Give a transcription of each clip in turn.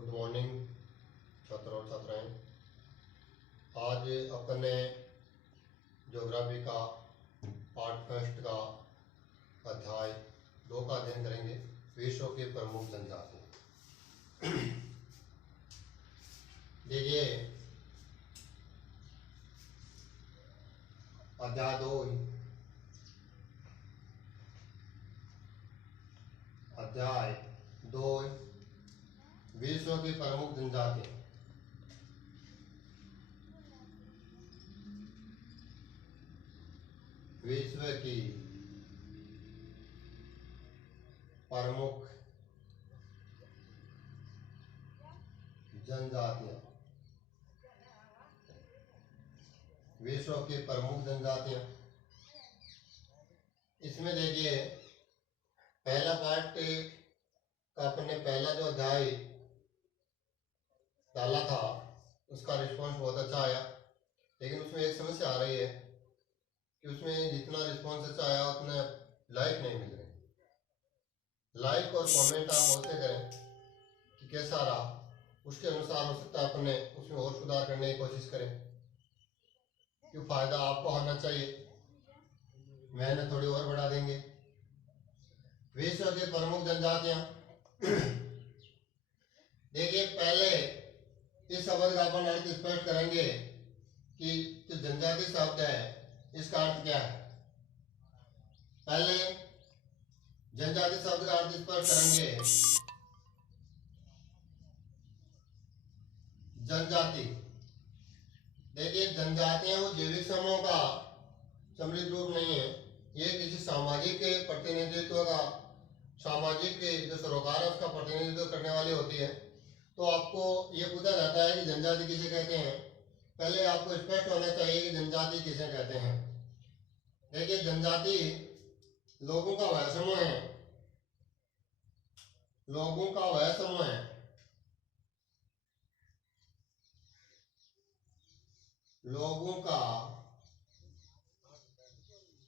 Good morning छात्र और छात्राएं। आज अपन ने ज्योग्राफी का पार्ट फर्स्ट का अध्याय 2 का अध्ययन करेंगे। विश्व की प्रमुख जनजाति। देखिए अध्याय 2 विश्व की प्रमुख जनजाति। विश्व की प्रमुख जनजातियां। विश्व की प्रमुख जनजातियां। इसमें देखिए पहला पार्ट का अपने पहला जो अध्याय डाला था उसका रिस्पॉन्स बहुत अच्छा आया, लेकिन उसमें एक समस्या आ रही है कि उसमें जितना रिस्पॉन्स अच्छा आया उतना लाइक नहीं मिल रहे। लाइक और कमेंट आप होते करें कि कैसा रहा, उसके अनुसार हो सकता है अपने उसमें और सुधार करने की कोशिश करें, क्यों फायदा आपको होना चाहिए, मेहनत थोड़ी और बढ़ा देंगे। विश्व की प्रमुख जनजातियां। देखिए पहले इस शब्द का अपन अर्थ स्पष्ट करेंगे कि जो जनजाति शब्द है इसका अर्थ क्या है। पहले जनजाति शब्द का अर्थ स्पष्ट करेंगे। जनजाति, देखिए जनजातियां वो जैविक समूह का सम्मिलित रूप नहीं है, ये किसी सामाजिक प्रतिनिधित्व का, सामाजिक जो सरोकार है उसका प्रतिनिधित्व करने वाली होती है। तो आपको ये पूछा जाता है कि जनजाति किसे कहते हैं, पहले आपको स्पष्ट होना चाहिए कि जनजाति किसे कहते हैं। देखिए जनजाति लोगों का वह समूह है, लोगों का वह समूह है लोगों का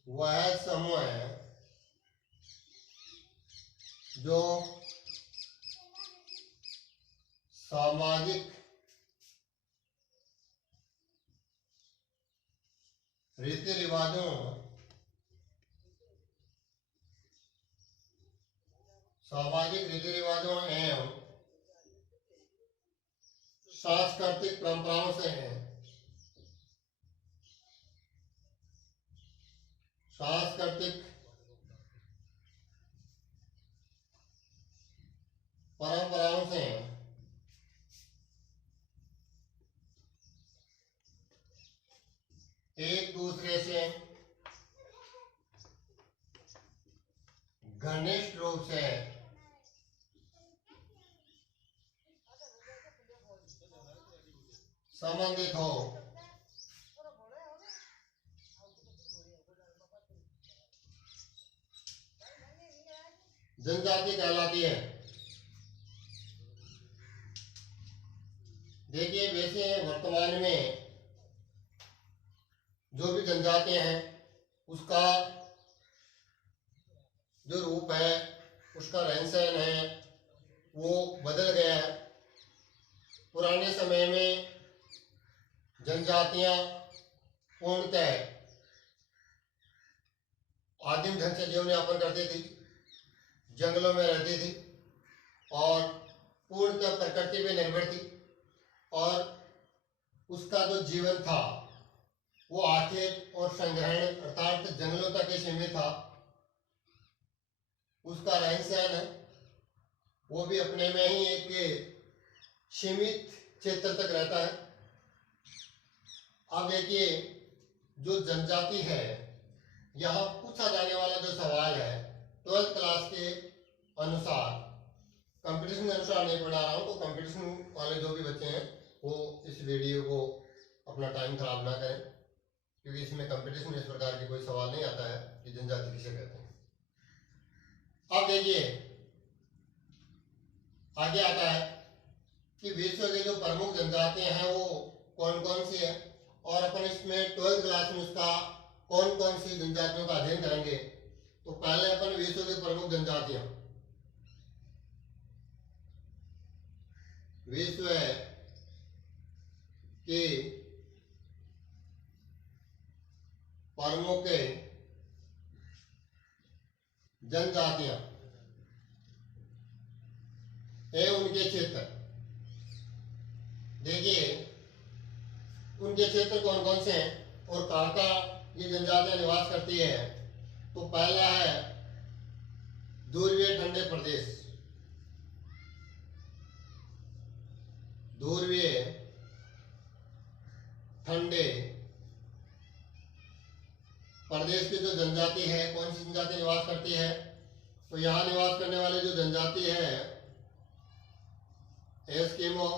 वह समूह है जो सामाजिक रीति रिवाजों एवं सांस्कृतिक परंपराओं से है। सांस्कृतिक परंपराओं से एक दूसरे से घनिष्ठ रूप से संबंधित हो। जनजाति कहलाती है। देखिए वैसे वर्तमान में जो भी जनजातियां हैं उसका जो रूप है, उसका रहन सहन है वो बदल गया है। पुराने समय में जनजातियां पूर्णतः आदिम ढंग से जीवन यापन करती थी, जंगलों में रहती थी और पूर्णतः प्रकृति पे निर्भर थी, और उसका जो जीवन था वो आखेट और संग्रहण अर्थात जंगलों तक ही सीमित था। उसका रहन सहन है वो भी अपने में ही एक सीमित क्षेत्र तक रहता है। अब देखिए जो जनजाति है, यहाँ पूछा जाने वाला जो सवाल है 12th क्लास के अनुसार, कंपटीशन के अनुसार नहीं पढ़ा रहा हूँ, तो कंपटीशन वाले जो भी बच्चे हैं वो इस वीडियो को अपना टाइम खराब ना करें, क्योंकि इसमें कंपटीशन में इस प्रकार की कोई सवाल नहीं आता है कि जनजाति किसे कहते हैं। अब देखिए आगे आता है कि विश्व के जो प्रमुख जनजातियां हैं वो कौन कौन सी है, और अपन इसमें 12th क्लास में उसका कौन कौन सी जनजातियों का अध्ययन करेंगे। तो पहले अपन विश्व की प्रमुख जनजातियां, विश्व की प्रमुख जनजातियां एवं उनके क्षेत्र। देखिए उनके क्षेत्र कौन कौन से हैं और कहाँ कहाँ ये जनजातियां निवास करती है। तो पहला है ध्रुवीय ठंडे प्रदेश। ध्रुवीय ठंडे प्रदेश की जो जनजाति है, कौन सी जनजाति निवास करती है? तो यहाँ निवास करने वाले जो जनजाति है एस्किमो,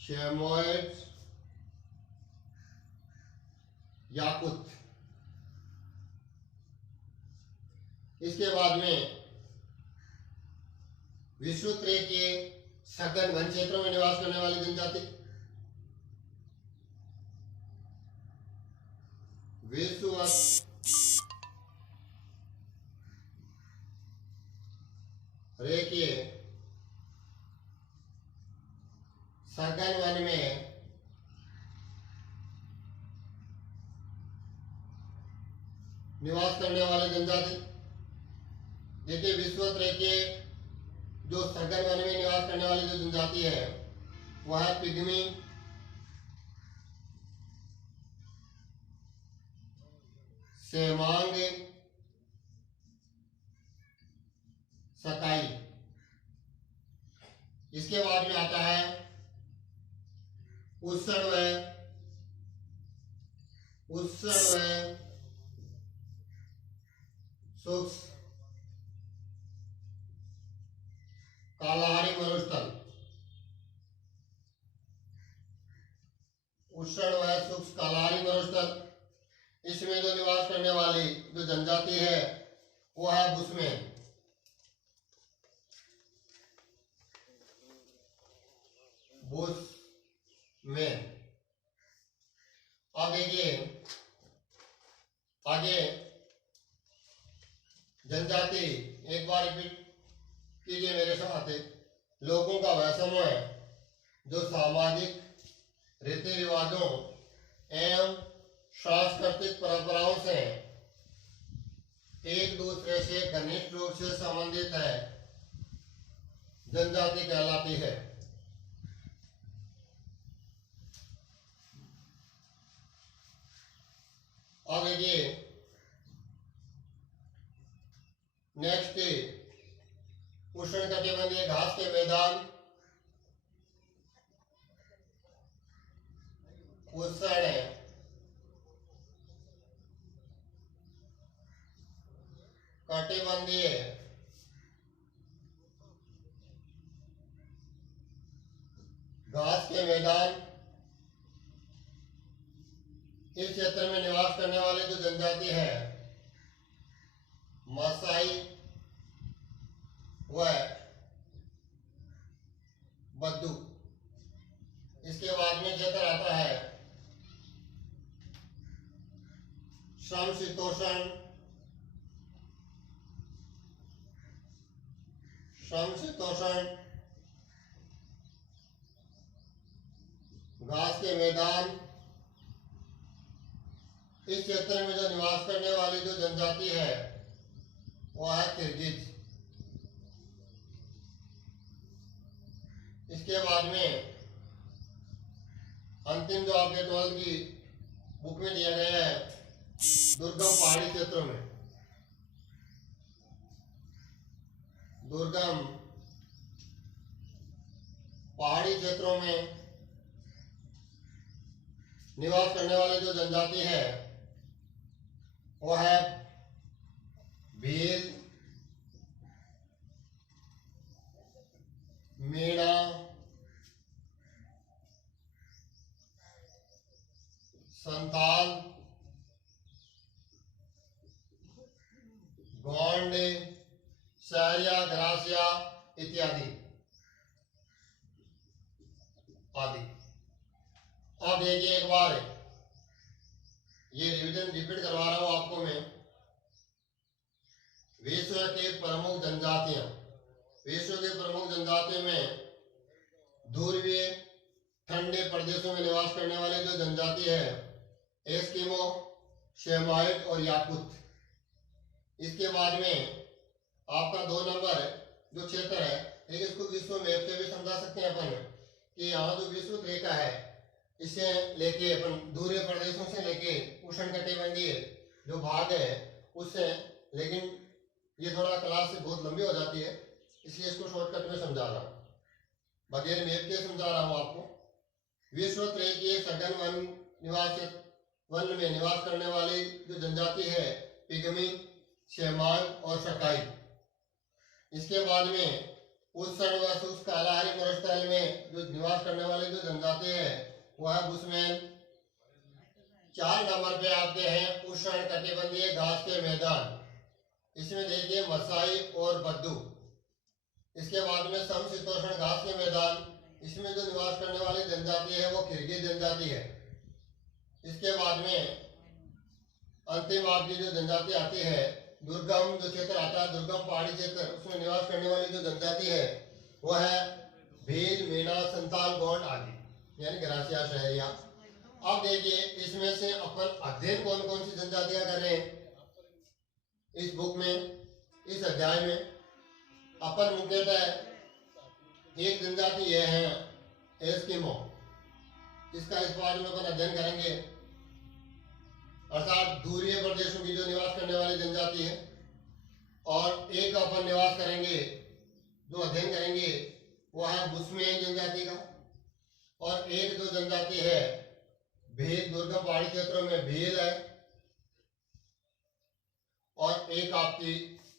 शैमोयड्स, याकुत। इसके बाद में विश्वत्रय के सघन वन क्षेत्रों में निवास करने वाली जनजाति विश्व रेखीय सघन वन में निवास करने वाले जनजाति। देखिए विश्वत्रय के जो सघन वन में निवास करने वाली जो जनजाति है वह है पिग्मी, सेमांग, सकाई। इसके बाद में आता है उत्सव, शुष्क कालाहारी मरुस्थल। उष्ण व शुष्क कालाहारी मरुस्थल। इसमें जो निवास करने वाली जो जनजाति है वो है बुशमैन। बुशमैन। अब देखिए आगे जनजाति एक बार रिपीट कीजिए मेरे साथ। लोगों का वह समूह है जो सामाजिक रीति रिवाजों एवं सांस्कृतिक परंपराओं से एक दूसरे से घनिष्ठ रूप से संबंधित है, जनजाति कहलाती है। अब देखिए नेक्स्ट उष्णकटिबंधीय घास के मैदान, उष्ण कटिबंधीय घास के मैदान। इस क्षेत्र में निवास करने वाले जो जनजाति है मासाई व बद्दू। इसके बाद में क्षेत्र आता है समशीतोष्ण घास के मैदान। इस क्षेत्र में जो निवास करने वाली जो जनजाति है वह है किर्गिज। इसके बाद में अंतिम जो आपके 12th की बुक में दिया गया है दुर्गम पहाड़ी क्षेत्रों में। दुर्गम पहाड़ी क्षेत्रों में निवास करने वाले जो जनजाति है वह है भील, मीणा, संताल, गोंड, सहरिया, ग्रासिया इत्यादि आदि। अब देखिए एक बार ये रिवीजन रिपीट करवा रहा हूं आपको मैं। विश्व की प्रमुख जनजातियां विश्व के प्रमुख जनजातियों में ध्रुवीय ठंडे प्रदेशों में निवास करने वाले जो जनजाति है एस्किमो, शेमाइट और याकुत। इसके बाद में आपका 2 नंबर जो क्षेत्र है, एक इसको विश्व मैप से भी समझा सकते हैं अपन कि यहाँ जो विश्व रेखा है इसे लेके अपन दूसरे प्रदेशों से लेके उष्णकटिबंधीय जो भाग है उससे, लेकिन ये थोड़ा क्लास से बहुत लंबी हो जाती है इसलिए इसको शॉर्टकट में समझा रहा हूँ, बगैर मैप के समझा रहा हूँ आपको। विश्व के सघन वन में निवास करने वाली जो जनजाति है पिग्मी, शेमान और शकाई। इसके बाद में उष्ण व शुष्क कालाहारी मरुस्थल में जो निवास करने वाली जो जनजाति है वह है बुशमैन। 4 नंबर पे आते हैं उष्ण कटिबंधीय घास के मैदान, इसमें देखिए मसाई और बद्दू। इसके बाद में समशीतोष्ण घास के मैदान, इसमें जो निवास करने वाली जनजाति है वो किर्गिज जनजाति है। इसके बाद में अंतिम आपकी जो जनजाति आती है दुर्गम जो क्षेत्र आता है, दुर्गम पहाड़ी क्षेत्र, उसमें निवास करने वाली जो जनजाति है वह है भील, मीणा, संताल, गोंड आदि यानी ग्रासिया शहरिया। अब देखिए इसमें से अपन अध्ययन कौन कौन सी जनजातियां कर रहे हैं इस बुक में, इस अध्याय में। अपन मुख्यतः एक जनजाति यह है एस्किमो, इसका इस बारे में अपन अध्ययन करेंगे, अर्थात दूरीय प्रदेशों की जो निवास करने वाली जनजाति है। और एक अपन निवास करेंगे जो अध्ययन करेंगे वह है बुशमैन जनजाति का, और एक जो जनजाति है भील, दुर्गम पहाड़ी क्षेत्रों में भील है, और एक आपकी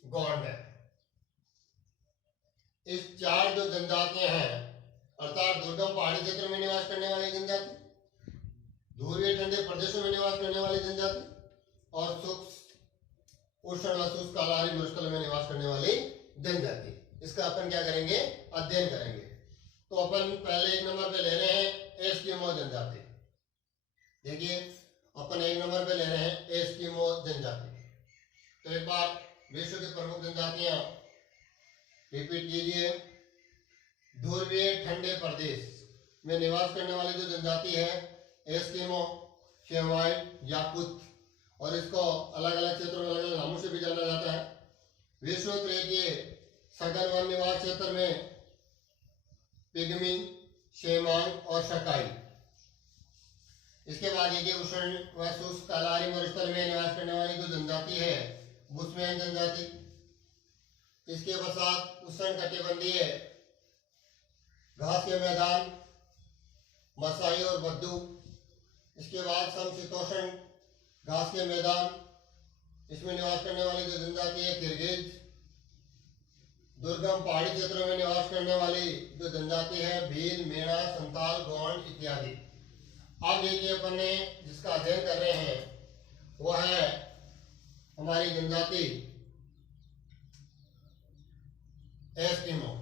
गोंड है। इस 4 जो जनजातियां हैं अर्थात दुर्गम पहाड़ी क्षेत्र में निवास करने वाली जनजाति, ध्रुवीय ठंडे प्रदेशों में निवास करने वाली जनजाति, और उष्ण व शुष्क कालाहारी मरुस्थल में निवास करने वाली जनजाति, इसका अपन क्या करेंगे अध्ययन करेंगे। तो अपन पहले 1 नंबर पे ले रहे हैं एस्किमो जनजाति। देखिए अपन 1 नंबर पे ले रहे हैं एस्किमो जनजाति। तो एक बार विश्व की प्रमुख जनजातियां रिपीट कीजिए। ध्रुवीय ठंडे प्रदेश में निवास करने वाली जो जनजाति है एस्किमो, शेमाइट, याकुत, और इसको अलग अलग क्षेत्रों में अलग अलग नामों से भी जाना जाता है। विश्व के सघन वन निवास क्षेत्र में पिग्मी, शेमान और शकाई। इसके बाद ये उष्ण व शुष्क कालाहारी मरुस्थल में निवास करने वाली जो जनजाति है बुशमैन जनजाति। इसके पश्चात उष्ण कटिबंधीय घास के मैदान मसाई और बद्दू। इसके बाद समशीतोष्ण घास के मैदान, इसमें निवास करने वाली जो जनजाति है किर्गिज। दुर्गम पहाड़ी क्षेत्रों में निवास करने वाली जो जनजाति है भील, मीणा, संताल, गोंड इत्यादि। अब देखिए अपन ने जिसका अध्ययन कर रहे हैं वह है हमारी जनजाति एस्किमो।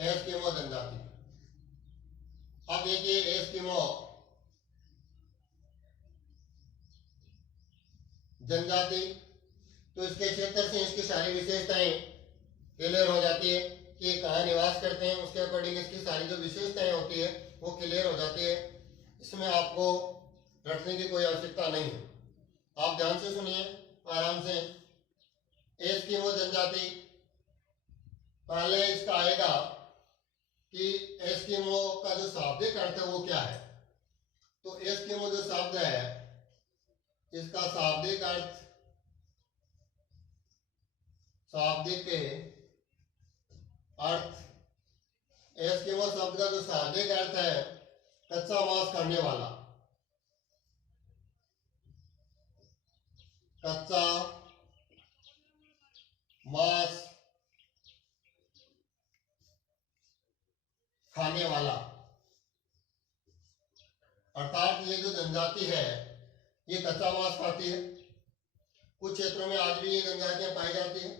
एस्किमो जनजाति। अब देखिए एस्किमो जनजाति, तो इसके क्षेत्र से इसकी सारी विशेषताएं क्लियर हो जाती है कि कहाँ निवास करते हैं, उसके अकॉर्डिंग इसकी सारी जो विशेषताएं होती है वो क्लियर हो जाती है। इसमें आपको रटने की कोई आवश्यकता नहीं है, आप ध्यान से सुनिए आराम से। एस्किमो जनजाति, पहले इसका आएगा कि एस्किमो का जो शाब्दिक अर्थ है वो क्या है। तो एस्किमो जो शब्द है इसका शाब्दिक अर्थ, शाब्दिक अर्थ, एस्किमो शब्द का जो शाब्दिक अर्थ है कच्चा मांस खाने वाला, कच्चा मांस खाने वाला। अर्थात ये जो जनजाति है ये कच्चा मांस खाती है। कुछ क्षेत्रों में आज भी ये जनजातियां पाई जाती हैं।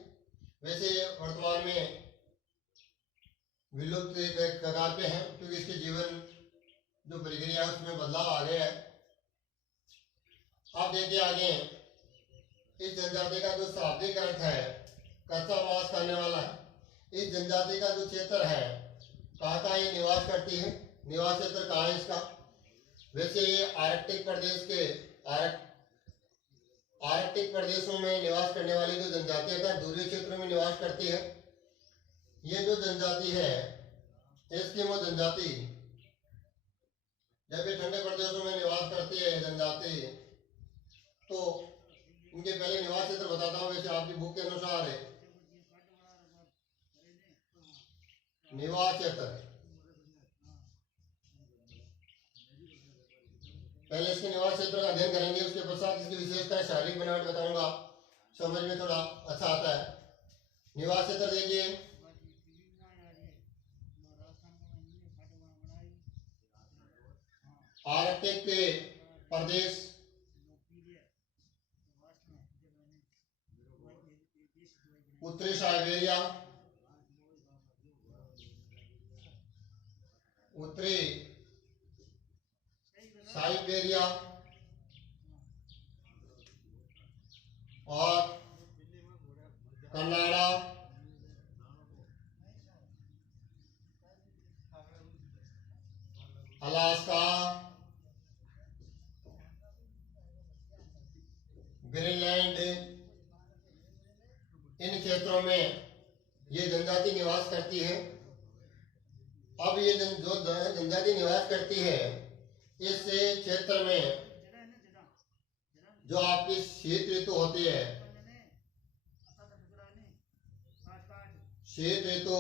वैसे वर्तमान में विलुप्त के कगार पे है क्योंकि इसके जीवन जो प्रक्रिया है उसमें बदलाव आ गया है। अब देखिए आगे, इस जनजाति का जो शाब्दिक अर्थ है कच्चा मांस खाने वाला, इस जनजाति का जो क्षेत्र है कहाँ ये निवास करती है, निवास क्षेत्र कहाँ है इसका। वैसे ये आर्कटिक प्रदेश के आर्कटिक प्रदेशों में निवास करने वाली जो जनजाति है दूसरे क्षेत्रों में निवास करती है। ये जो जनजाति है एस्किमो जनजाति, जब ये ठंडे प्रदेशों में निवास करती है जनजाति, तो इनके पहले निवास क्षेत्र बताता हूँ। वैसे आपकी बुक के अनुसार है निवास क्षेत्र, पहले इसके निवास क्षेत्र का अध्ययन करेंगे, उसके पश्चात इसकी विशेषताएं शारीरिक बनावट बताऊंगा, समझ में थोड़ा अच्छा आता है। निवास क्षेत्र देखिए, आर्कटिक के प्रदेश, उत्तरी साइबेरिया, उत्तरी साइबेरिया और कनाडा, अलास्का, ग्रीनलैंड, इन क्षेत्रों में ये जनजाति निवास करती है। अब ये जो जनजाति निवास करती है इस क्षेत्र में जो आपकी शीत ऋतु होती है, शीत ऋतु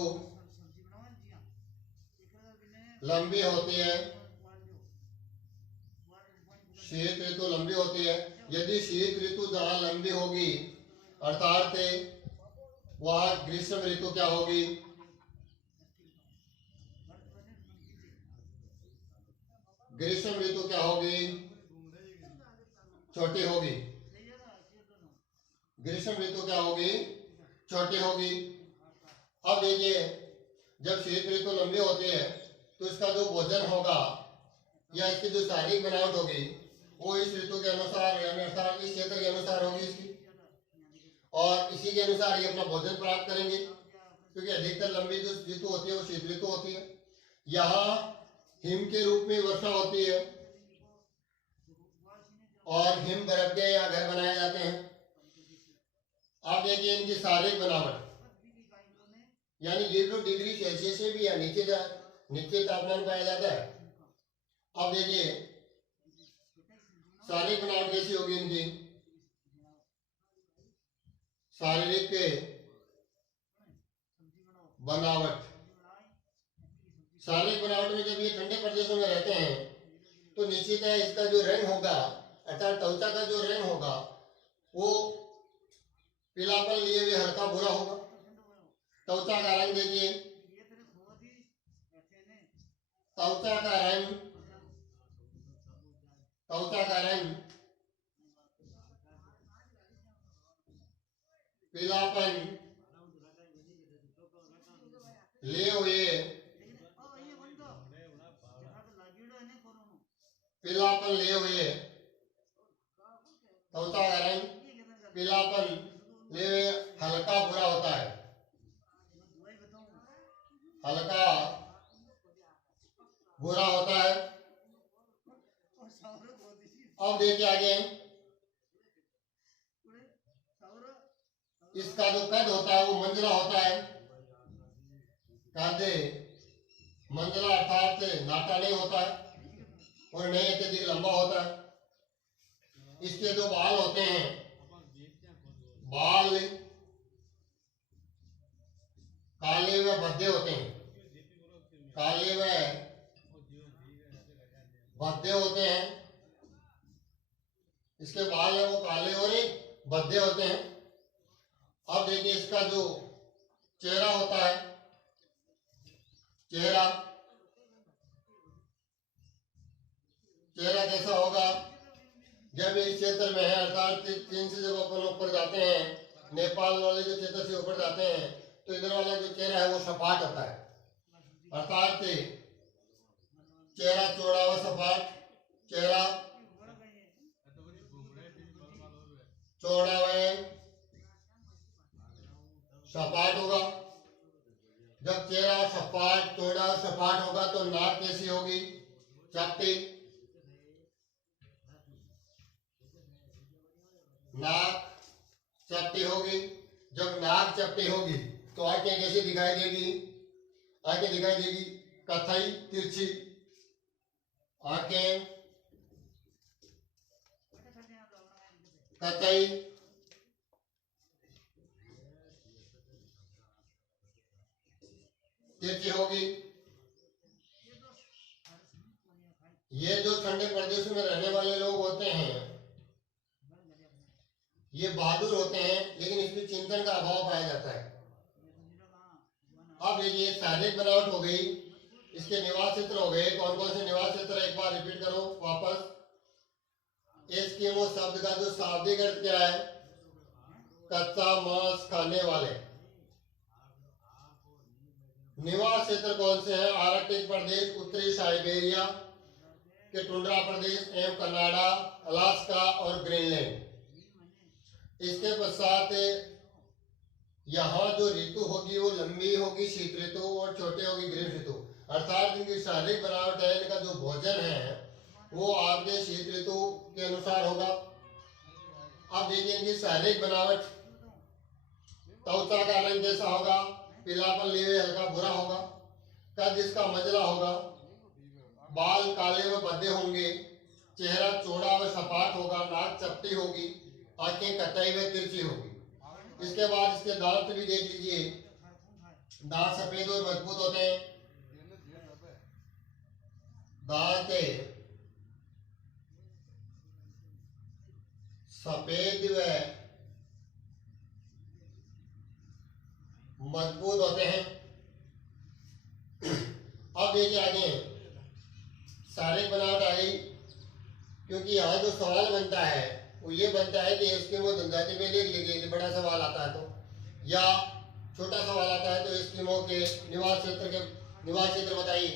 लंबी होती है, शीत ऋतु लंबी होती है। यदि शीत ऋतु जहां लंबी होगी अर्थात वह ग्रीष्म ऋतु क्या होगी, ग्रीष्म ऋतु क्या होगी, छोटी होगी। ग्रीष्म ऋतु क्या होगी, छोटी होगी। अब देखिए, जब शीत ऋतु लंबी होती है तो इसका जो भोजन होगा या इसकी जो शारीरिक बनावट होगी वो इस ऋतु के अनुसार यानी अर्थात इस क्षेत्र के अनुसार होगी इसकी, और इसी के अनुसार ये अपना भोजन प्राप्त करेंगे, क्योंकि अधिकतर लंबी जो ऋतु होती है वो शीत ऋतु होती है। यहाँ हिम के रूप में वर्षा होती है और हिम बर्फ के यहाँ घर बनाए जाते हैं। आप देखिए इनकी शारीरिक बनावट, यानी 0 डिग्री सेल्सियस से भी या नीचे तापमान पाया जाता है। अब देखिए शारीरिक बनावट कैसी होगी इनकी, शारीरिक बनावट, शारीरिक बनावट में जब ये ठंडे प्रदेशों में रहते हैं तो निश्चित है इसका जो रंग होगा अर्थात त्वचा का जो रंग होगा वो पीलापन लिए हुए हल्का भूरा होगा। त्वचा का रंग देखिए, त्वचा का रंग पीलापन लिए हुए, पीलापन लिए हुए, त्वचा का रंग पीलापन लिए हुए हल्का भूरा होता है, हल्का भूरा होता है। अब देखिए आगे, इसका जो कद होता है वो मंजला होता है, कद मंजला अर्थात नाटा नहीं होता है और नहीं अत्यधिक लंबा होता है। इसके जो बाल होते हैं, बाल काले व भद्दे होते हैं, काले व भद्दे होते हैं। इसके बाल है वो काले और भद्दे होते हैं। अब देखिए इसका जो चेहरा होता है, चेहरा कैसा होगा, जब इस क्षेत्र में है अर्थात चीन से जब अपन ऊपर जाते हैं, नेपाल वाले जो क्षेत्र से ऊपर जाते हैं तो इधर वाला जो चेहरा है वो सपाट होता है, अर्थात चेहरा चौड़ा व सपाट चेहरा चपटी, नाक चपटी होगी। जब नाक चपटी होगी तो आंखें कैसी दिखाई देगी? आंखें दिखाई देगी कथई तिरछी। आंखें कथई तिरछी होगी। ये जो ठंडे प्रदेशों में रहने वाले लोग होते हैं ये बहादुर होते हैं, लेकिन इसमें चिंतन का अभाव पाया जाता है। अब ये शारीरिक बनावट हो गई, इसके निवास क्षेत्र हो गए। कौन कौन से निवास क्षेत्र? एक बार रिपीट करो वापस। एस्किमो शब्द का जो शाब्दिक अर्थ क्या है? कच्चा मांस खाने वाले। निवास क्षेत्र कौन से हैं? आर्कटिक प्रदेश, उत्तरी साइबेरिया के टुंड्रा प्रदेश एवं कनाडा, अलास्का और ग्रीनलैंड। इसके पश्चात यहाँ जो ऋतु होगी वो लंबी होगी शीत ऋतु और छोटी होगी ग्रीष्म ऋतु। अर्थात इनकी शारीरिक बनावट है, इनका जो भोजन है वो आपके शीत ऋतु के अनुसार होगा। अब देखिए इनकी शारीरिक बनावट, त्वचा का रंग जैसा होगा, पीलापन लिए हल्का भूरा होगा। कद इसका मंझला होगा, बाल काले व भद्दे होंगे, चेहरा चौड़ा व सपाट होगा, नाक चपटी होगी, आंखें कतई व तिरछी होगी। इसके बाद इसके दांत भी देख लीजिए, दांत सफेद और मजबूत होते हैं। दांत सफेद व मजबूत होते हैं। अब देखिए आगे शारीरिक बनावट आ गई, क्योंकि यहाँ जो सवाल बनता है वो ये बनता है कि एस्किमो जनजाति में लिख लीजिए, बड़ा सवाल आता है तो, या छोटा सवाल आता है तो एस्किमो के निवास क्षेत्र बताइए।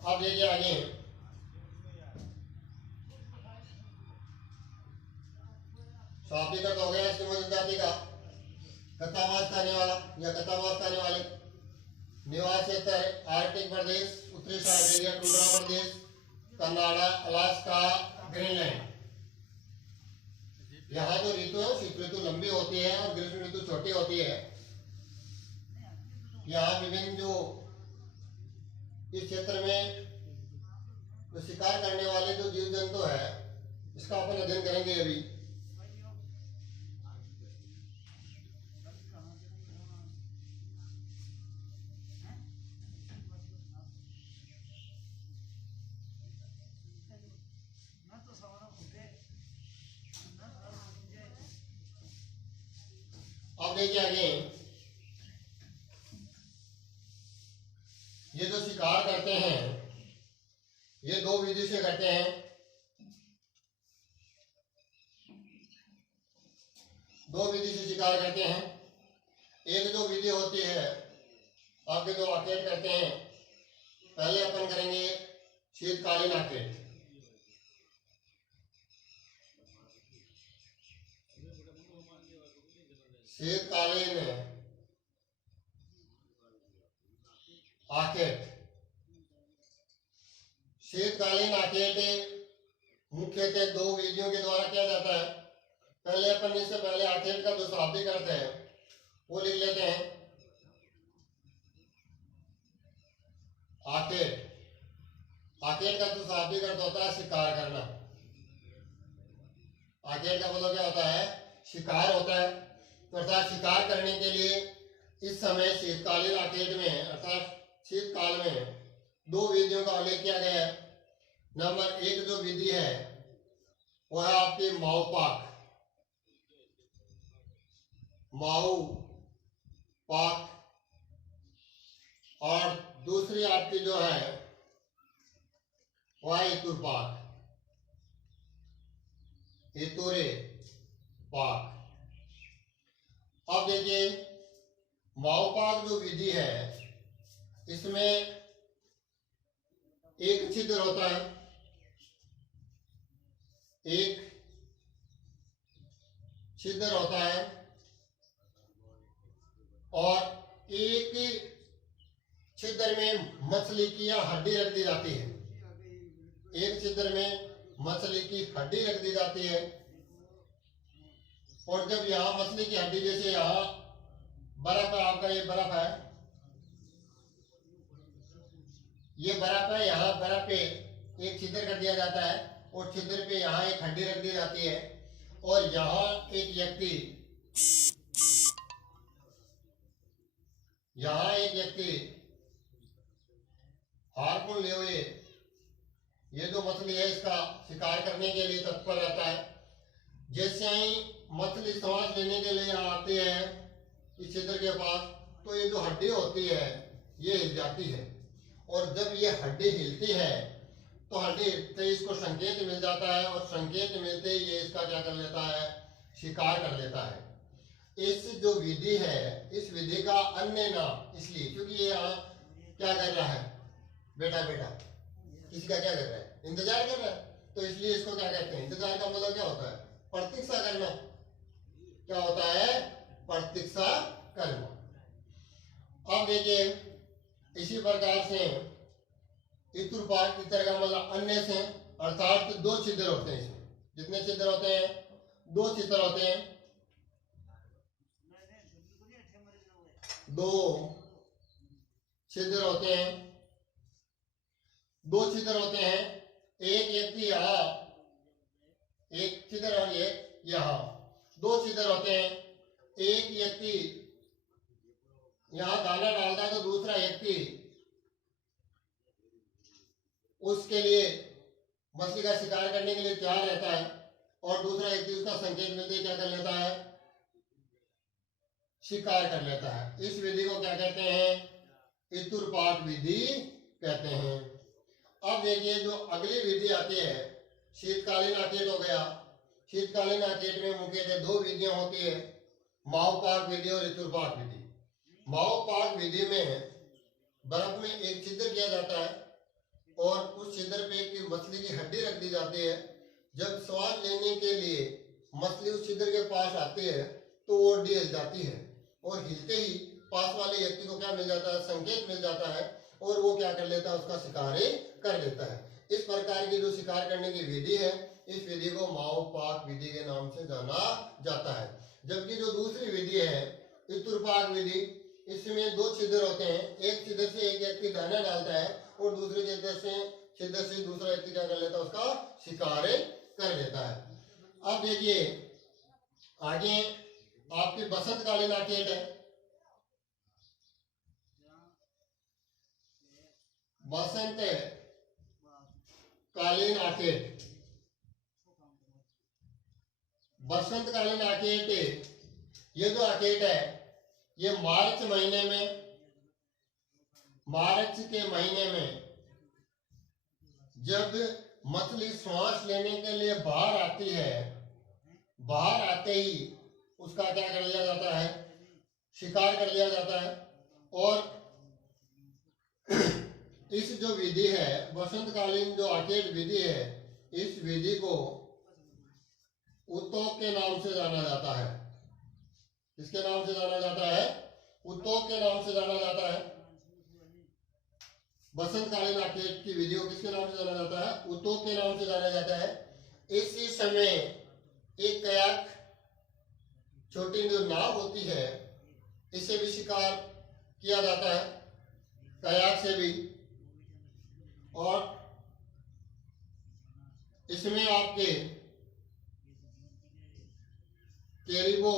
अब देखिए आगे शाब्दिक अर्थ हो गया एस्किमो जनजाति का कथावास खाने वाला या कथावास खाने वाले। निवास क्षेत्र आर्कटिक प्रदेश, उत्तरी साइबेरिया, टुंड्रा प्रदेश, कनाडा, अलास्का, ग्रीनलैंड। यहाँ जो ऋतु है शीत ऋतु लंबी होती है और ग्रीष्म ऋतु छोटी होती है। यहाँ विभिन्न जो इस क्षेत्र में जो शिकार करने वाले जो जीव जंतु है इसका अपन अध्ययन करेंगे अभी। अब देखिए आगे ये जो शिकार करते हैं ये दो विधि से करते हैं। दो विधि से शिकार करते हैं। एक जो विधि होती है आपके जो आकेट करते हैं, पहले अपन करेंगे शीतकालीन आकेट। शीतकालीन आकेट। शीतकालीन आकेट मुख्यतः दो विधियों के द्वारा किया जाता है। पहले अपन इससे पहले आकेट का जो शाब्दिक अर्थ है वो लिख लेते हैं। आकेट, आकेट का जो शाब्दिक अर्थ होता है शिकार करना। आकेट का मतलब क्या होता है? शिकार होता है। अर्थात शिकार करने के लिए इस समय शीतकालीन आकेट में अर्थात शीतकाल में दो विधियों का उल्लेख किया गया है। नंबर एक जो विधि है वह है आपकी माऊ पाक। माऊ पाक। और दूसरी आपकी जो है वह इतुर पाक, इतुरे पाक। अब देखिए माऊ पाक जो विधि है इसमें एक छिद्र होता है, एक छिद्र होता है और एक छिद्र में मछली की हड्डी रख दी जाती है, एक छिद्र में मछली की हड्डी रख दी जाती है। और जब यहाँ मछली की हड्डी, जैसे यहाँ बर्फ है, आपका ये बर्फ है, ये बर्फ है, यहाँ बर्फ पे एक छिद्र कर दिया जाता है और छिद्र पे यहाँ एक हड्डी रख दी जाती है और यहाँ एक व्यक्ति हार्पून लिए हुए ये जो मछली है इसका शिकार करने के लिए तत्पर रहता है। जैसे ही मछली सांस लेने के लिए आती है इस छिद्र के पास, तो ये जो हड्डी होती है ये हिल जाती है और जब ये हड्डी हिलती है तो हड्डी हिलते ही इसको संकेत मिल जाता है और संकेत मिलते ही ये इसका क्या कर लेता है, शिकार कर लेता है। इस जो विधि है, इस विधि का अन्य नाम इसलिए क्योंकि ये यहाँ क्या कर रहा है, बेटा किसी का क्या कर रहा है, इंतजार कर रहा है, तो इसलिए इसको क्या कहते हैं, इंतजार का मतलब क्या होता है, प्रतीक्षा करना। क्या होता है, प्रतीक्षा करना। अब देखिए इसी प्रकार से इतुरपाठ, इतर का मतलब अन्य से, अर्थात दो छिद्र होते हैं इसमें। जितने छिद्र होते हैं, दो छिद्र होते हैं, दो छिद्र होते हैं, दो छिद्र होते हैं, एक व्यक्ति यहाँ, एक छिद्र और एक यहाँ, दो छिद्र होते हैं। एक व्यक्ति यहाँ दाना डालता है तो दूसरा व्यक्ति उसके लिए मछली का शिकार करने के लिए तैयार रहता है और दूसरा व्यक्ति उसका संकेत मिलते ही क्या कर लेता है, शिकार कर लेता है। इस विधि को क्या कहते हैं, इतुरपाठ विधि कहते हैं। अब देखिए जो अगली विधि आती है, शीतकालीन आकेट हो गया। शीतकालीन आकेट में मुख्यतः दो विधियां होती है, माओपाक विधि और इतुरपाठ विधि। माओपाक विधि में बर्फ में एक छिद्र किया जाता है और उस छिद्र पे एक मछली की हड्डी रख दी जाती है। जब स्वाद लेने के लिए मछली उस छिद्र के पास आती है तो वो हड्डी हिल जाती है और हिलते ही पास वाले व्यक्ति को क्या मिल जाता है, संकेत मिल जाता है और वो क्या कर लेता है, उसका शिकार कर लेता है। इस प्रकार की जो शिकार करने की विधि है, इस विधि को माओपाक विधि के नाम से जाना जाता है। जबकि जो दूसरी विधि है इतुरपाक विधि, इसमें दो छिद्र होते हैं, एक छिद्र से एक व्यक्ति दाना डालता है और दूसरे छिद्र से दूसरा व्यक्ति क्या कर लेता है, उसका शिकार कर लेता है। अब देखिए आगे आपकी बसंतकालीन आकेट है। बसंत कालीन आकेट, बसंतकालीन आकेट, ये जो आकेट है ये मार्च के महीने में जब मछली श्वास लेने के लिए बाहर आती है, बाहर आते ही उसका क्या कर लिया जाता है, शिकार कर लिया जाता है। और इस जो विधि है, बसंतकालीन जो आकेट विधि है, इस विधि को उत्तोक के नाम से जाना जाता है। किसके नाम से जाना जाता है, उत्तोक के नाम से जाना जाता है। बसंतकालीन आकेट की विधि को किसके नाम से जाना जाता है, उत्तोक के नाम से जाना जाता है। इसी समय एक कयाक, छोटी जो नाव होती है, इससे भी शिकार किया जाता है, कयाक से भी। और इसमें आपके कैरिबो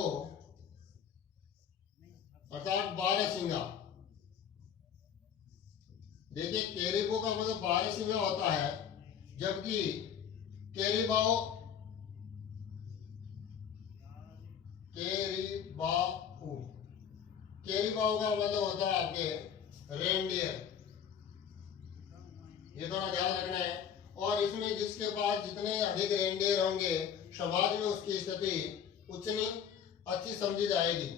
अर्थात 12 सिंगा, देखिए कैरिबो का मतलब 12 सिंगा होता है, जबकि कैरिबाओ का मतलब होता है आपके रेनडियर। ये थोड़ा ध्यान रखना है। और इसमें जिसके पास जितने अधिक रेनडियर होंगे, समाज में उसकी स्थिति उतनी अच्छी समझी जाएगी।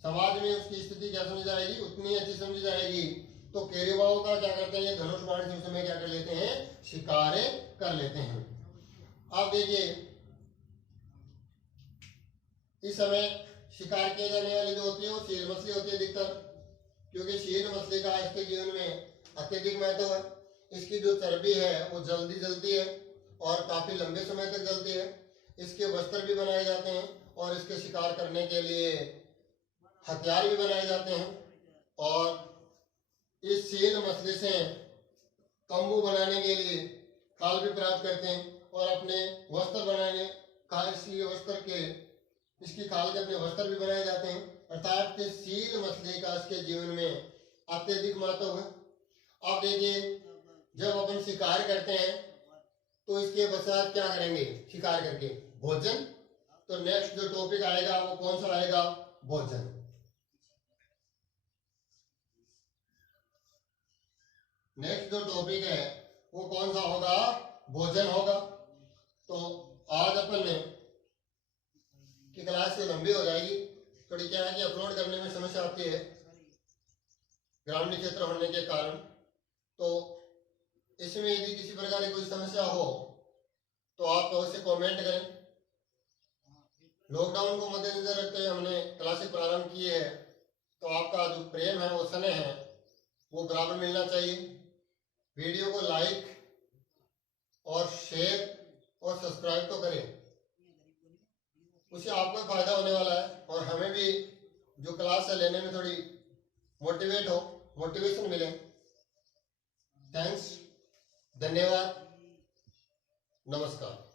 समाज में उसकी स्थिति क्या समझी जाएगी, उतनी अच्छी समझी जाएगी। तो कैरिबाओ का क्या करते हैं, धनुष बाण से उस समय क्या कर लेते हैं, शिकार कर लेते हैं। अब देखिए इस समय शिकार किए जाने वाली जो होती है वो सील मछली होती है अधिकतर। क्योंकि शील मछली का इसके जीवन में अत्यधिक महत्व है। इसकी जो चर्बी है वो जल्दी जलती है और काफी लंबे समय तक जलती है। इसके वस्त्र भी बनाए जाते हैं और इसके शिकार करने के लिए हथियार भी बनाए जाते हैं। और इस शील मछली से तंबू बनाने के लिए खाल भी प्राप्त करते हैं और अपने वस्त्र बनाने इसकी खाल के अपने वस्त्र भी बनाए जाते हैं। अर्थात शील मछली का इसके जीवन में अत्यधिक महत्व है। अब देखिए, जब अपन शिकार करते हैं तो इसके पश्चात क्या करेंगे? शिकार करके भोजन। तो नेक्स्ट जो टॉपिक आएगा वो कौन सा आएगा? भोजन। नेक्स्ट जो टॉपिक है वो कौन सा होगा? भोजन होगा। तो आज अपन ने की क्लास से लंबी हो जाएगी, थोड़ी क्या है कि अपलोड करने में समस्या आती है ग्रामीण क्षेत्र होने के कारण। तो इसमें यदि किसी प्रकार की कोई समस्या हो तो आप अवश्य कमेंट करें। लॉकडाउन को मद्देनजर रखते हुए हमने क्लासेस प्रारंभ की है, तो आपका जो प्रेम है वो स्नेह है वो बराबर मिलना चाहिए। वीडियो को लाइक और शेयर और सब्सक्राइब तो करें, उससे आपको फायदा होने वाला है और हमें भी जो क्लास है लेने में थोड़ी मोटिवेशन मिले। थैंक्स, धन्यवाद, नमस्कार।